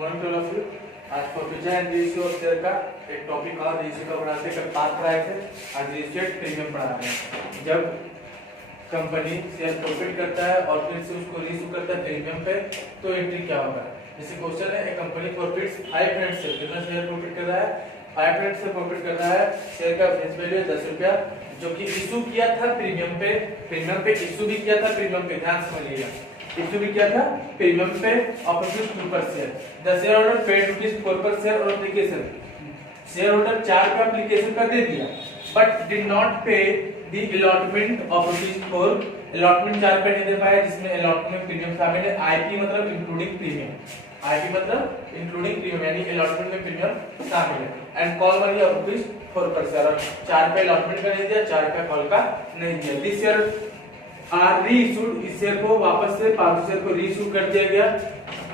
Morning to all of you. आज forfeiture and ratio of share का एक topic और रेशियो का पढ़ाते कल पार्ट पढ़ाए थे, आज रेशियो प्रीमियम पढ़ा रहे हैं। जब कंपनी शेयर प्रॉफिट करता है और फिर से उसको रीइश्यू करता है प्रीमियम पे, तो एंट्री क्या होगा। जैसे क्वेश्चन है, एक कंपनी प्रॉफिट्स 500 से कितना शेयर प्रॉफिट कर रहा है, 500 से प्रॉफिट कर रहा है। शेयर का फेस वैल्यू है 10 रुपया, जो कि इशू किया था प्रीमियम पे इशू भी किया था प्रीमियम पे, ध्यान समझिएगा, इशू भी किया था प्रीमियम पे ऑफ ₹2 पर share. The share holder paid ₹4 पर शेयर और एप्लीकेशन, शेयर होल्डर 4 का एप्लीकेशन का दे दिया, but did not pay the allotment of ₹4। Allotment 4 का नहीं दे पाया, जिसमें अलॉटमेंट में प्रीमियम शामिल है। आईपी मतलब इंक्लूडिंग प्रीमियम, आईपी मतलब इंक्लूडिंग प्रीमियम, यानी अलॉटमेंट में प्रीमियम शामिल है। एंड कॉल मनी ऑफ ₹4 पर शेयर, और 4 पे अलॉटमेंट का नहीं दिया, 4 का कॉल का नहीं दिया। दिस शेयर आर रीइश्यूड, इस शेयर को वापस से 500 शेयर को रीइश्यू कर दिया गया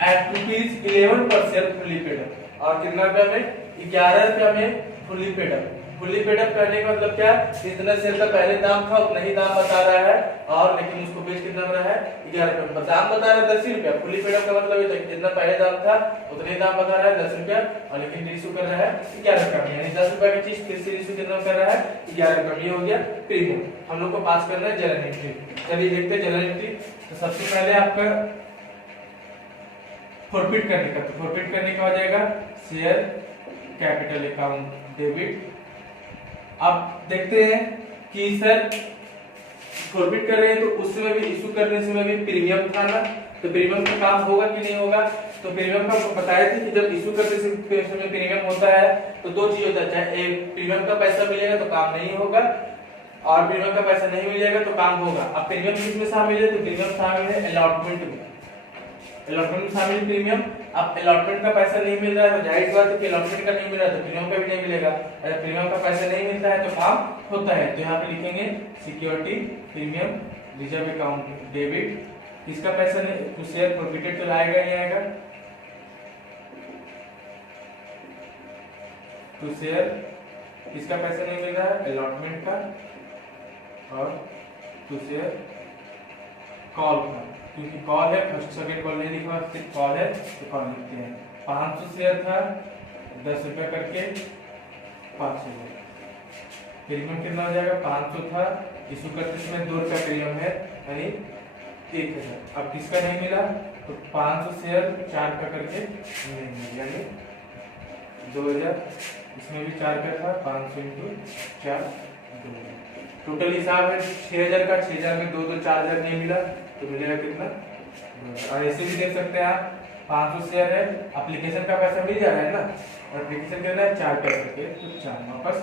एट ₹11 पर शेयर फुली पेड अप। और कितना रुपया में, 11 रुपया में fully paid up. Fully paid up करने का मतलब क्या, जितना शेयर का पहले दाम था उतना ही दाम बता रहा है, और लेकिन उसको बेच कितना रहा है, 11 रुपया। दाम बता रहा है 10 रुपया, फुली पेड अप का मतलब है जितना पहले दाम था उतना ही दाम बता रहा है 10 रुपया, और लेकिन रीइश्यू कर रहा है 11 रुपया में, यानी 10 रुपया की चीज फिर से रीइश्यू कितना कर रहा है, 11 रुपया। ये हो गया प्रीमियम। हम लोग को पास करना है जनरल एंट्री। चलिए देखते हैं जनरल एंट्री। तो सबसे पहले आपका फॉरफिट करने का, तो फॉरफिट करने का हो जाएगा शेयर कैपिटल अकाउंट डेबिट। अब देखते हैं कि सर फॉरफिट कर रहे हैं तो उस समय भी इशू करने समय भी प्रीमियम था ना, तो प्रीमियम का काम होगा कि नहीं होगा। तो प्रीमियम का बताया था कि जब इशू करते समय प्रीमियम होता है तो दो चीज होता है, चाहे एक प्रीमियम का पैसा मिलेगा तो काम नहीं होगा, और प्रीमियम का पैसा नहीं मिलेगा तो काम होगा। अब प्रीमियम किसमें शामिल है, तो प्रीमियम शामिल है अलॉटमेंट में, अलॉटमेंट में शामिल प्रीमियम। अब अलॉटमेंट का पैसा नहीं मिल रहा है तो जाहिर बात है कि अलॉटमेंट का नहीं मिल रहा है तो प्रीमियम का भी नहीं मिलेगा। अगर प्रीमियम का पैसा नहीं मिलता है तो काम होता है, तो यहाँ पे लिखेंगे security premium reserve account debit. किसका पैसा नहीं, तो शेयर प्रॉफिटेड तो आएगा ही आएगा, तो शेयर किसका पैसा नहीं मिल रहा है, अलॉटमेंट का, और तो शेयर कॉल का, क्योंकि कॉल है, फर्स्ट सेकंड कॉल नहीं लिखा, सिर्फ कॉल है तो कॉल लिखते हैं। 500 शेयर था 10 रुपया करके 500, प्रीमियम कितना हो जाएगा, 500 था, इशू करते समय 2 रुपया प्रीमियम है, यानी 1000। अब किसका नहीं मिला, तो 500 शेयर 4 का करके नहीं मिला, यानी 2000। इसमें भी 4 का था, 500 × 4 2000। टोटल हिसाब है 6000 का, 6000 में 2 4000 नहीं मिला तो मिलेगा कितना। और ऐसे भी देख सकते हैं आप, 500 शेयर है, एप्लीकेशन का पैसा मिल जा रहा है ना, और एप्लीकेशन कितना है 4 का करके, तो 4 वापस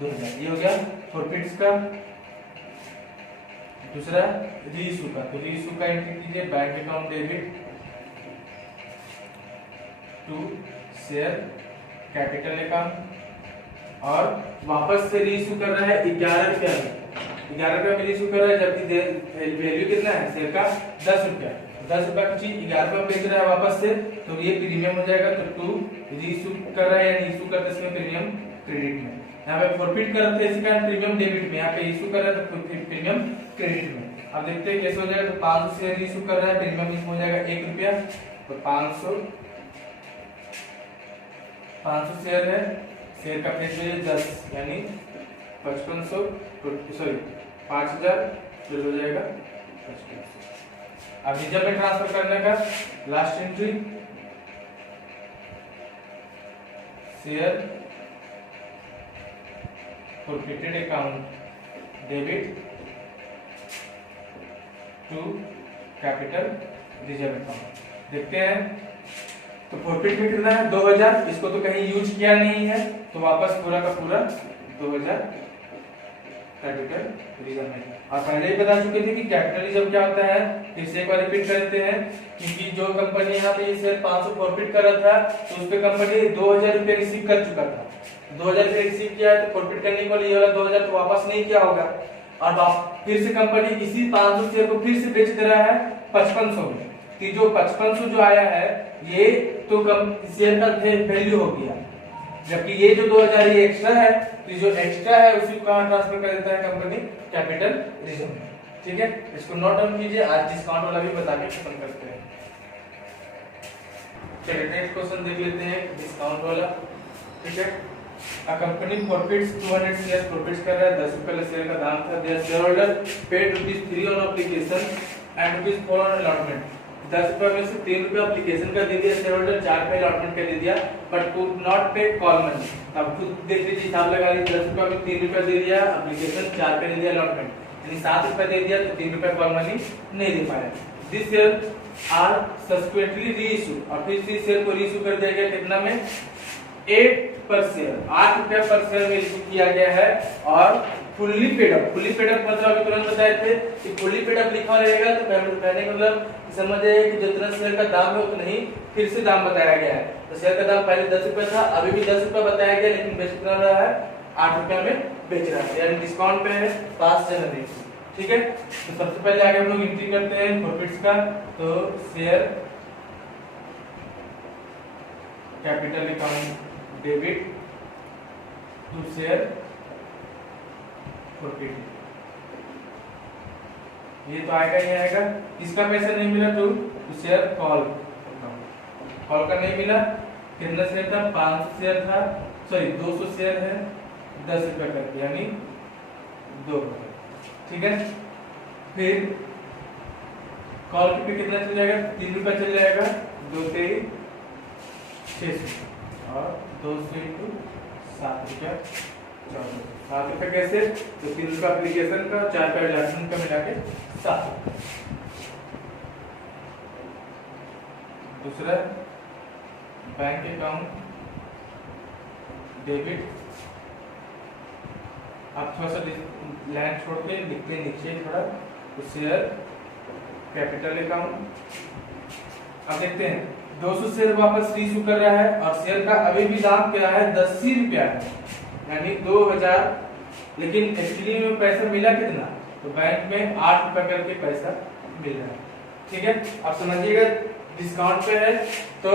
2000। ये हो गया प्रॉफिट्स का। दूसरा रीइश्यू का, तो रीइश्यू का एंट्री कीजिए bank account debit to share capital account, और वापस से रीइश्यू कर रहा है 11 रुपया में, 11 रुपया में रीइश्यू कर रहा है, जबकि वैल्यू कितना है शेयर का 10 रुपया। 10 रुपया की चीज 11 रुपया में बेच रहा है वापस से, तो ये प्रीमियम हो जाएगा। तो टू रीइश्यू कर रहा है, यानी इशू करते समय प्रीमियम क्रेडिट में। यहाँ पे प्रॉफिट कर रहे थे इसका प्रीमियम डेबिट में, यहाँ पे इशू कर रहा है तो प्रीमियम क्रेडिट में। अब देखते हैं कैसे हो जाएगा। तो 500 शेयर इशू कर रहा है, प्रीमियम इसमें हो जाएगा 1 रुपया, तो 500 शेयर है, शेयर का फेस वैल्यू 10, यानी 5500, सॉरी 5000, फिर हो जाएगा 5500। अब रिजर्व में ट्रांसफर करने का last entry, share profited account debit to capital reserve account. देखते हैं तो प्रॉफिट में कितना है 2000, इसको तो कहीं यूज किया नहीं है, तो वापस पूरा का पूरा 2000 कैपिटल रिजर्व में। और पहले ही बता चुके थे कि कैपिटल रिजर्व क्या होता है, फिर से एक बार रिपीट करते हैं, क्योंकि जो कंपनी यहाँ पे शेयर 500 प्रॉफिट कर रहा था तो उस पे कंपनी 2000 रुपये रिसीव कर चुका था, 2000 रुपये रिसीव किया है, तो प्रॉफिट करने को लिए 2000 तो वापस नहीं किया होगा, और फिर से कंपनी इसी 500 शेयर को फिर से बेच दे रहा है 5500 में, कि जो 5500 जो आया है ये तो कम शेयर का वैल्यू हो गया, जबकि ये जो 2000 ये एक्स्ट्रा है, तो जो एक्स्ट्रा है उसी को कहां ट्रांसफर कर देता है कंपनी, कैपिटल रिजर्व में। ठीक है, इसको नोट डाउन कीजिए, आज डिस्काउंट वाला भी बता के खत्म करते हैं। चलिए नेक्स्ट क्वेश्चन देख लेते हैं डिस्काउंट वाला। ठीक है, a company profits 200 share profits कर रहा है, 10 रुपए शेयर का दाम था। Their share holder paid ₹3 on application and ₹4 on allotment. 10 रुपए में से 3 रुपए एप्लीकेशन का दे दिया शेयर होल्डर, 4 रुपए अलॉटमेंट का दे दिया, बट कुड नॉट पे कॉल मनी। अब खुद देख लीजिए, हिसाब लगा लीजिए, 10 रुपए में 3 रुपए दे दिया एप्लीकेशन, 4 रुपए दे दिया अलॉटमेंट, यानी 7 रुपए दे दिया, तो 3 रुपए कॉल मनी नहीं दे पाया। This share are subsequently reissue, और फिर इस शेयर को रीइश्यू कर दिया गया कितना में 8 पर शेयर, 8 रुपए पर शेयर में इश्यू किया गया है। और fully paid up, fully paid up मतलब अभी तुरंत बताए थे कि फुल्ली पेड अप लिखा रहेगा तो कहने का मतलब समझ जाइए कि जितना शेयर का दाम है उतना ही फिर से दाम बताया गया है। तो शेयर का दाम पहले 10 रुपए था, अभी भी 10 रुपए बताया गया, लेकिन बेच कितना रहा है 8 रुपए में बेच रहा है, यानी डिस्काउंट पे है 5 जनवरी। ठीक है, तो सबसे पहले आगे हम लोग एंट्री करते हैं प्रॉफिट्स का। तो share capital account debit to share profit, ये तो आएगा ही आएगा। इसका पैसा नहीं मिला तो शेयर कॉल, कॉल का नहीं मिला। कितना शेयर था, 500 शेयर था, सॉरी 200 शेयर है, 10 रुपए करके, यानी 2 रुपए। ठीक है, फिर कॉल पे कितना चल जाएगा, 3 रुपए चल जाएगा, 2 3 600 और 200 into 7 रुपया 7 रुपए कैसे, तो 3 रुपए एप्लीकेशन का, 4 रुपए अलॉटमेंट का मिला के 7। दूसरा बैंक अकाउंट डेबिट, आप थोड़ा सा लाइन छोड़ के लिखते नीचे थोड़ा, तो शेयर कैपिटल अकाउंट। अब देखते हैं 200 शेयर वापस रीइश्यू कर रहा है और शेयर का अभी भी दाम क्या है 10 रुपया है, यानी 2000, लेकिन एक्चुअली में पैसा मिला कितना, तो बैंक में 8 रुपए करके पैसा मिल रहा है। ठीक है, अब समझिएगा डिस्काउंट पे है तो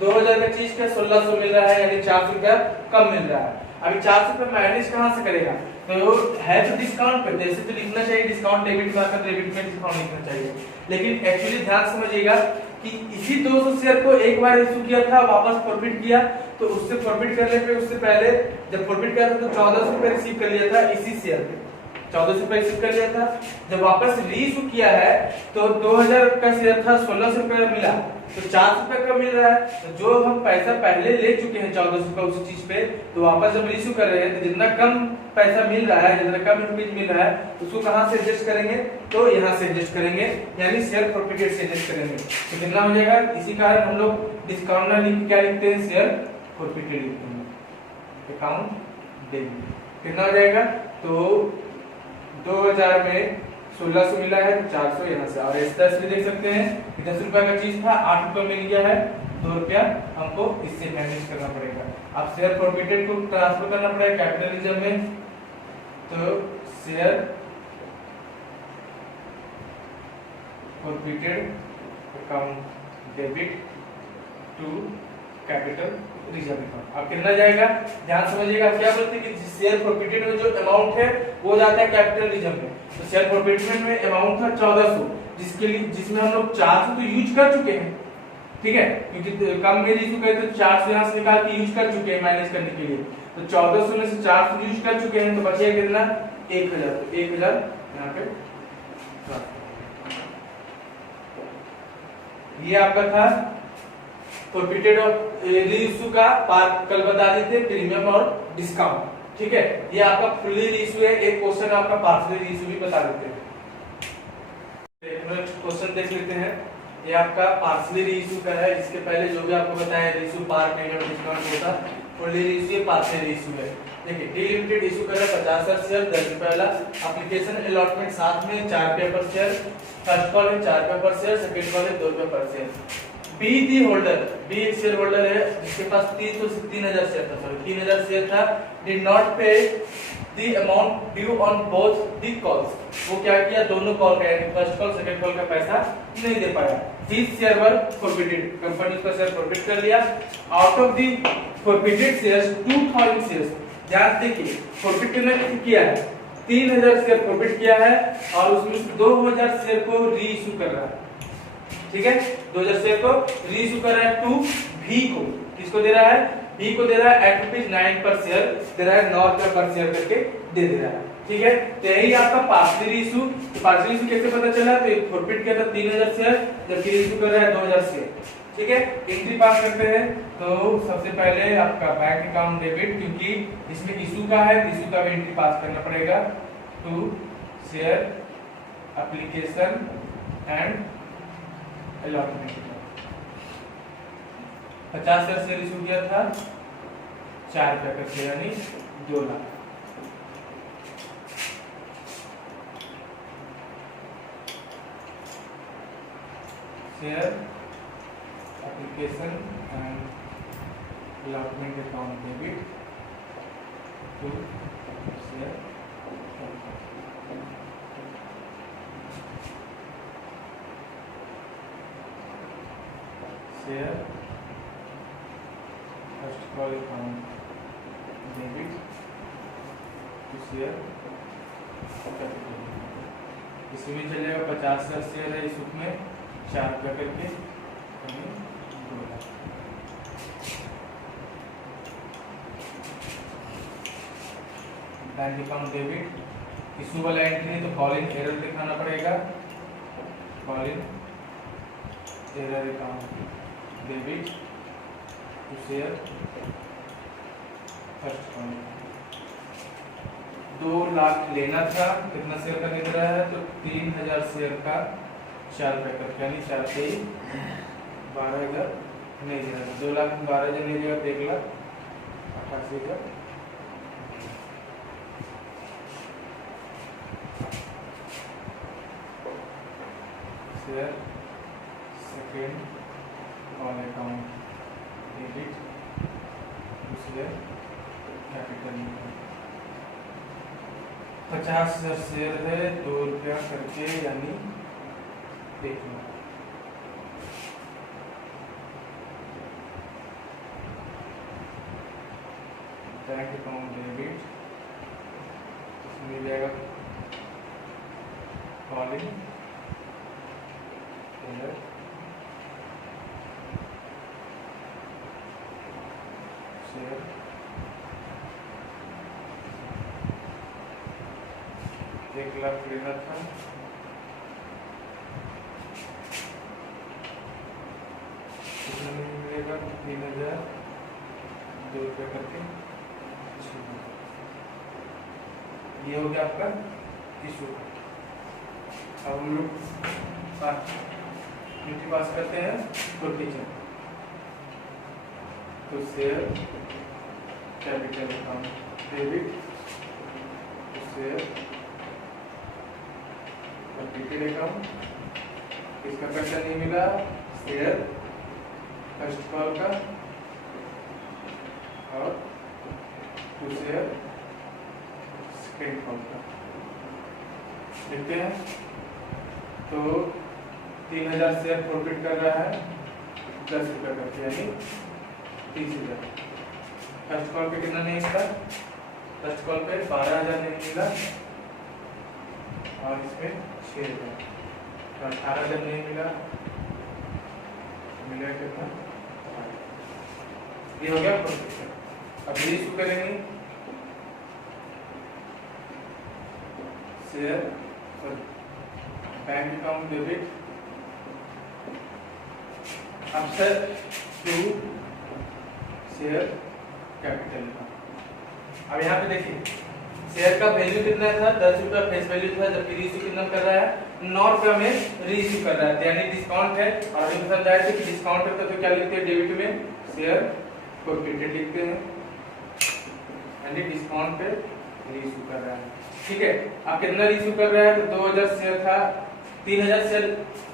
2000 का चीज का 1600 मिल रहा है, यानी 400 रुपया कम मिल रहा है। अभी 400 रुपये माइनस कहाँ से करेगा, तो है तो डिस्काउंट पे, जैसे तो लिखना चाहिए डिस्काउंट डेबिट का, डेबिट में डिस्काउंट लिखना चाहिए, लेकिन एक्चुअली ध्यान समझिएगा कि इसी 200 शेयर को एक बार इशू किया था, वापस प्रॉफिट किया, तो उससे प्रॉफिट करने पे उससे पहले जब प्रॉफिट किया था तो 1400 रुपये रिसीव कर लिया था इसी शेयर पे, 1400 रुपये रिसीव कर लिया था। जब वापस रीइशू किया है तो 2000 का शेयर था, 1600 रुपये मिला, तो 400 रुपये का मिल रहा है। तो जो हम पैसा पहले ले चुके हैं 1400 रुपये उसी चीज पे, तो वापस जब रीइशू कर रहे हैं तो जितना कम पैसा मिल रहा है, जितना कम रुपीज मिल रहा है, उसको कहाँ से एडजस्ट करेंगे, तो यहाँ से एडजस्ट करेंगे, यानी शेयर प्रॉफिट से एडजस्ट करेंगे। तो कितना हो जाएगा, इसी कारण हम लोग डिस्काउंट ना लिख क्या लिखते हैं, शेयर प्रॉफिट लिखते हैं, अकाउंट डेबिट। कितना हो जाएगा, तो 2000 में 1600 मिला है, 400 यहाँ से, और इस तरह से देख सकते हैं 10 रुपए का चीज था, 8 रुपए मिल गया है, 2 रुपया हमको इससे मैनेज करना पड़ेगा। अब शेयर प्रॉफिटेड को ट्रांसफर करना पड़ेगा कैपिटलिज्म में, तो share profited account debit to capital reserve account. अब कितना जाएगा, ध्यान समझिएगा, क्या बोलते हैं कि शेयर प्रॉफिटेड में जो अमाउंट है वो जाता है कैपिटल रिजर्व में। तो शेयर प्रॉफिटेड में अमाउंट था 1400, जिसके लिए जिसमें हम लोग 400 तो यूज कर चुके हैं, ठीक है, क्योंकि कम में इशू करे तो 400 यहाँ से निकाल के यूज कर चुके हैं मैनेज करने के लिए, तो 1400 में से 400 यूज कर चुके हैं, तो बचेगा कितना 1000, तो 1000 यहाँ पे ये आपका था प्रॉफिटेड ऑफ रीइश्यू का पार्ट, कल बता देते थे प्रीमियम और डिस्काउंट। ठीक है, ये आपका फुल्ली रीइश्यू है, एक क्वेश्चन आपका पार्शियली रीइश्यू भी बता देते हैं। क्वेश्चन देख लेते हैं, ये आपका पार्शियली रीइश्यू का है, इसके पहले जो भी आपको बताया रीइश्यू पार्ट प्रीमियम डिस्काउंट होता, फुल्ली रीइश्यू पार्शियली रीइश्यू है। देखिए डीलिमिटेड इशू कर रहा है 50 शेयर 10 रुपए वाला, एप्लीकेशन अलॉटमेंट साथ में 4 रुपए पर शेयर, फर्स्ट कॉल है 4 रुपए पर शेयर, सेकंड कॉल है 2 रुपए पर share. B the holder, B एक शेयर होल्डर है जिसके पास 3000 शेयर था, सॉरी 3000 शेयर था, did not pay the amount due on both the calls, वो क्या किया, दोनों कॉल का यानी फर्स्ट कॉल सेकंड कॉल का पैसा नहीं दे पाया। This share were forfeited, company उसका शेयर फॉरबिट कर लिया। Out of the forfeited shares 2000 shares, ध्यान देखिए फॉरबिट किया है, 3000 शेयर फॉरबिट किया है और उसमें 2000 शेयर को रीइश्यू कर रहा है। ठीक है, 2000 शेयर को रीइश्यू कर रहा है टू भी को। किसको दे रहा है? भी को दे रहा है एट ₹9 पर शेयर दे रहा है, 9 रुपए पर शेयर करके दे रहा है। ठीक है, तो यही आपका पार्शियल इशू। तो पार्शियल इशू कैसे पता चला? तो एक फॉरफिट किया था 3000 शेयर, जबकि इशू कर रहा है 2000 शेयर। ठीक है, एंट्री पास करते हैं। तो सबसे पहले आपका बैंक अकाउंट डेबिट, क्योंकि इसमें इशू का है, इशू का भी एंट्री पास करना पड़ेगा। To share application and allotment. 50 share issue किया था, 4 रुपए का शेयर यानी 2 lakh. Share application and allotment account debit to share first call account debit to share capital. इसमें भी चलेगा 50 शेयर है, इस में 4 रुपया करके 2 lakh. Bank account debit issue वाला एंट्री है, तो कॉलिंग एरर दिखाना पड़ेगा। Calling error account debit to share first call. 2 lakh लेना था, कितना शेयर का दे रहा है? तो 3000 शेयर का 4 रुपए का, यानी 4 से 12,000 नहीं दे रहा। 2 लाख में 12,000 नहीं देगा, 1,88,000। Share second call account debit to share capital. 50 share है, 2 रुपया करके, यानी देखना बैंक अकाउंट डेबिट, इसमें मिल जाएगा कॉलिंग एरर शेयर 1 लाख लेना था, मिलेगा 3000 2 रुपये करके। ये हो गया आपका इशू। अब हम लोग एंट्री पास करते हैं प्रोसीजर। तो share capital account debit to share capital account. इसका पैसा नहीं मिला, शेयर फर्स्ट कॉल का और टू शेयर सेकेंड कॉल का। देखते हैं, तो 3000 शेयर प्रॉफिट कर रहा है 10 रुपये करके, यानी 30,000। फर्स्ट कॉल पे कितना नहीं मिला? फर्स्ट कॉल पे 12,000 नहीं मिला, और इसमें 6,000, तो 18,000 नहीं मिला, मिला कितना? ये हो गया प्रोफिट। अब इशू करेंगे शेयर बैंक अकाउंट डेबिट अफसर टू शेयर कैपिटल। अब यहाँ पे देखिए, शेयर का वैल्यू कितना था? 10 रुपया फेस वैल्यू था, जबकि रीइश्यू कितना कर रहा है? 9 रुपया में रीइश्यू कर रहा है, यानी डिस्काउंट है। और अभी समझाया था कि डिस्काउंट है तो क्या लिखते हैं डेबिट में? शेयर प्रॉफिटेड लिखते हैं, यानी डिस्काउंट पे रीइश्यू कर रहा है। ठीक है, आप कितना रीइश्यू कर रहा है? तो 2000 शेयर था, 3000 शेयर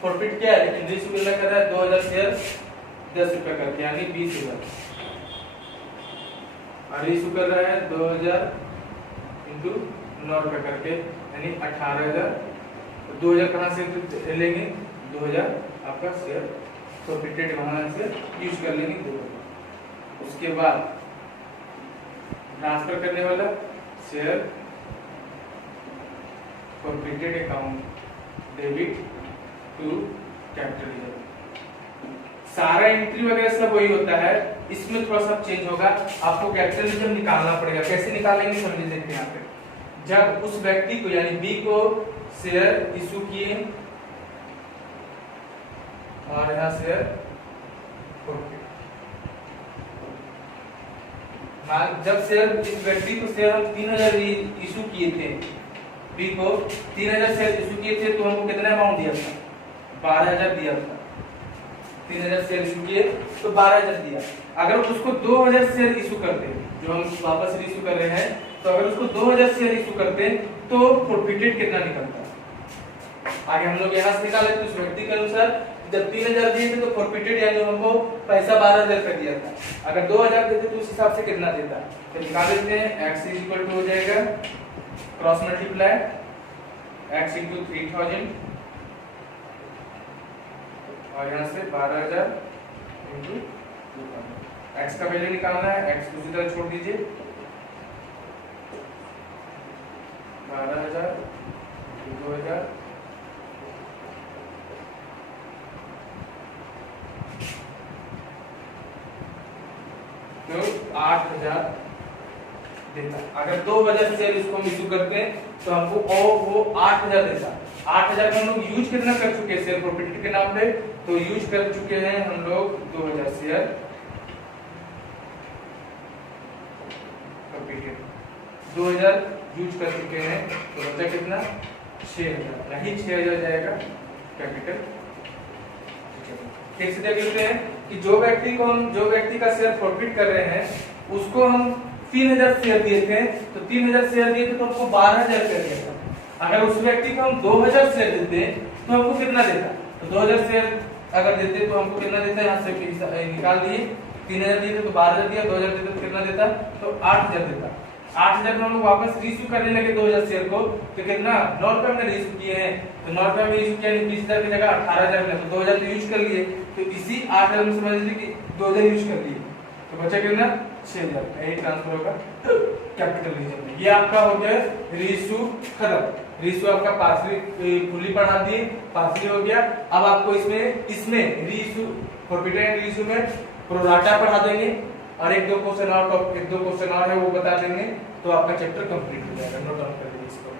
प्रॉफिट किया, लेकिन रीइश्यू कितना कर रहा है? 2000 शेयर 10 रुपया करके, यानी 20,000। और रीइश्यू कर रहा है 2000 इंटू 9 रुपये करके, यानी 18,000। 2000 कहाँ से लेंगे? 2000 आपका शेयर प्रॉफिटेड वहां से यूज कर लेंगे 2000। उसके बाद ट्रांसफर करने वाला share profited account debit to capital reserve. सारा एंट्री वगैरह सब वही होता है, इसमें थोड़ा सा चेंज होगा। आपको कैपिटलिज्म निकालना पड़ेगा। कैसे निकालेंगे समझिए, देखते हैं यहाँ पे। जब उस व्यक्ति को यानी बी को शेयर इशू किए और यहाँ शेयर जब शेयर इस व्यक्ति को शेयर हम 3000 इशू किए थे, बी को 3000 शेयर इशू किए थे, तो हमको कितना अमाउंट दिया था? 12000 दिया था। 3000 शेयर इशू किए तो 12000 दिया। अगर उसको 2000 शेयर इशू करते, जो हम वापस इशू कर रहे हैं, तो अगर उसको 2000 शेयर इशू करते तो प्रोफिटेड कितना निकलता? आगे हम लोग यहाँ से निकाले तो उस व्यक्ति के अनुसार जब 3000 दिए थे तो प्रोफिटेड यानी हमको पैसा 12000 का दिया था। अगर 2000 देते तो उस हिसाब से कितना देता? तो निकाल लेते हैं। x इक्वल टू हो जाएगा क्रॉस मल्टीप्लाई x इंटू 3000 और यहाँ से 12000 इंटू x का वैल्यू निकालना है। x उसी तरह छोड़ दीजिए। 12000 2000 तो 8000 देता। अगर 2000 शेयर इसको हम इशू करते हैं तो हमको वो 8000 देता। 8000 में हम लोग यूज कितना कर चुके हैं शेयर प्रॉपर्टी के नाम पे? तो यूज कर चुके हैं हम लोग 2000 शेयर प्रॉपर्टी, 2000 यूज कर चुके हैं। तो बचा कितना? 6000। नहीं 6000 जाएगा कैपिटल। ठीक से देख लेते हैं कि जो व्यक्ति का शेयर प्रॉफिट कर रहे हैं उसको हम 3000 शेयर दिए थे, तो 3000 शेयर दिए थे तो हमको 12000 कर दिया था। अगर उस व्यक्ति को हम 2000 शेयर देते तो हमको कितना देता? तो 2000 शेयर अगर देते तो हमको कितना देता? यहाँ से निकाल दिए। 3000 दिए थे तो 12000 दिया, 2000 देते तो कितना देता? तो 8000 देता। 8000 में हम लोग वापस रीइशू करने लगे 2000 शेयर को, तो कितना 9 रुपए में रीइशू किए हैं। तो 9 रुपए में रीइशू किया, 20000 की जगह 18000 में, तो 2000 तो यूज कर लिए। तो इसी 8000 में समझ लीजिए कि 2000 यूज कर लिए, तो बचा कितना? 6000। यही ट्रांसफर होगा कैपिटल रीजन में। ये आपका हो गया रीइशू खत्म। रीइशू आपका पार्शली फुली पढ़ा दिए, पार्शली हो गया। अब आपको इसमें रीइशू प्रॉफिट रीइशू में प्रोराटा पढ़ा देंगे और एक दो क्वेश्चन और है वो बता देंगे, तो आपका चैप्टर कंप्लीट हो जाएगा। नोट डाउन कर लीजिए इसको।